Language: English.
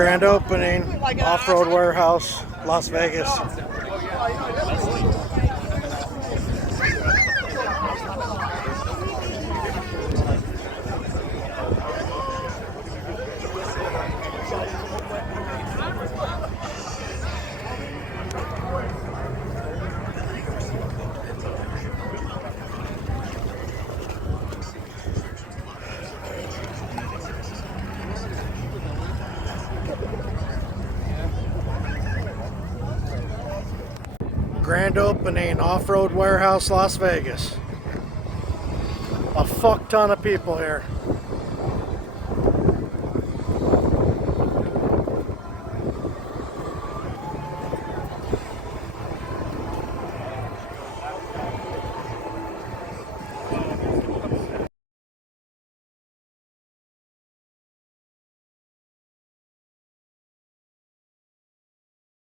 Grand opening, Off-Road Warehouse, Las Vegas. Grand opening, Off-Road Warehouse, Las Vegas. A fuck ton of people here.